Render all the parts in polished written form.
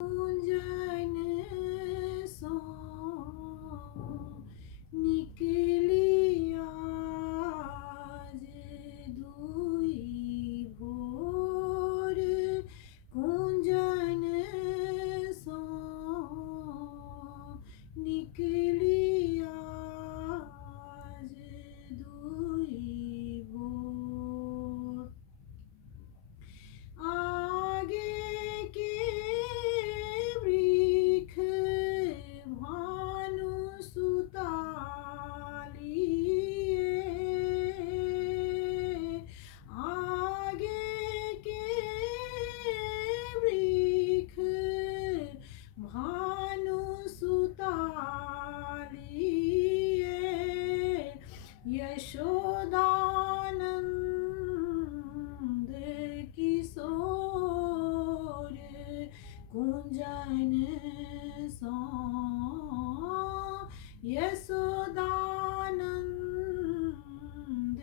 कुंजन सो निकली आज दुई भोर, कुंजन सो निकली आज दुई भोर। आगे के वृक्ष भानु सुता लिए, आगे के वृक्ष भानु सुता लिए, यशोदानंद किशोर कुंजन सो, यशोदानंद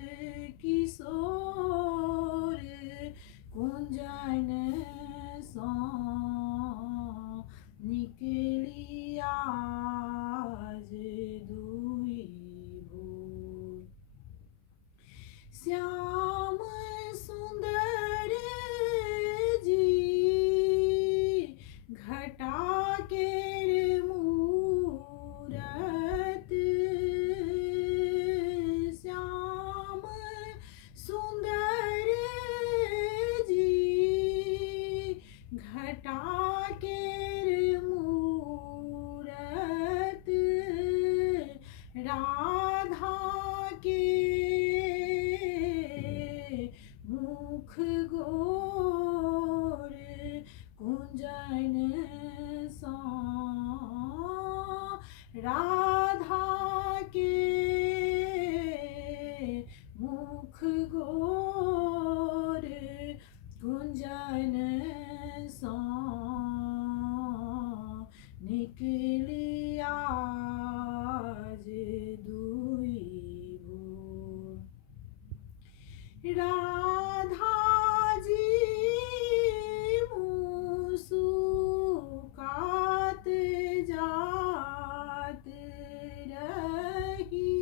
किशोर कुंजन सो निकली आज दुई भोर। श्याम सुंदर जी घटा केर मूरत, श्याम सुंदर जी घटा केर मूरत, राधा के मुख गोर कुंजन सो, राधा के मुख गोर कुंजन सो निकली आज दुई भोर। राधा जी मुस्कुरात जात रही,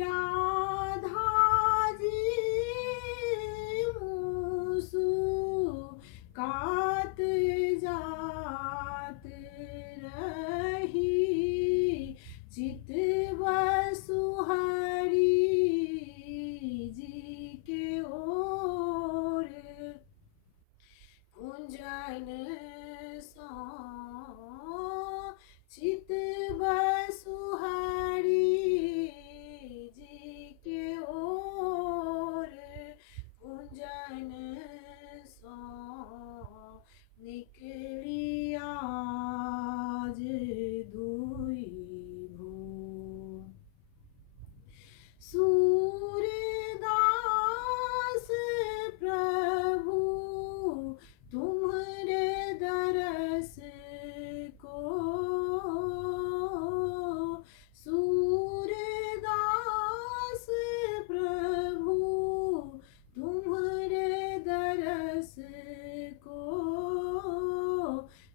राधा जी मुस्कुरात जात रही, चितवसु हरि जी के ओर कुंजन सो, चितवसु हरि जी के ओर कुंजन सो निकली आज दुई भोर। सूरदास प्रभु तुम्हारे दरस को, सूरदास प्रभु तुम्हारे दरस को,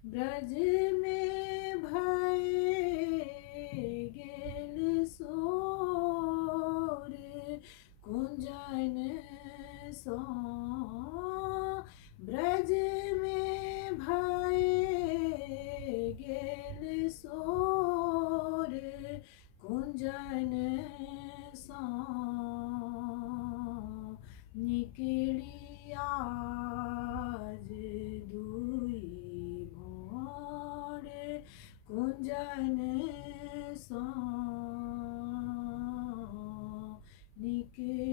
ब्रज में भये गेल सोर कुंजन सो, ब्रज में भये गेल सोर कुंजन सो निकली आज दुई भोर, कुंजन सो निकली।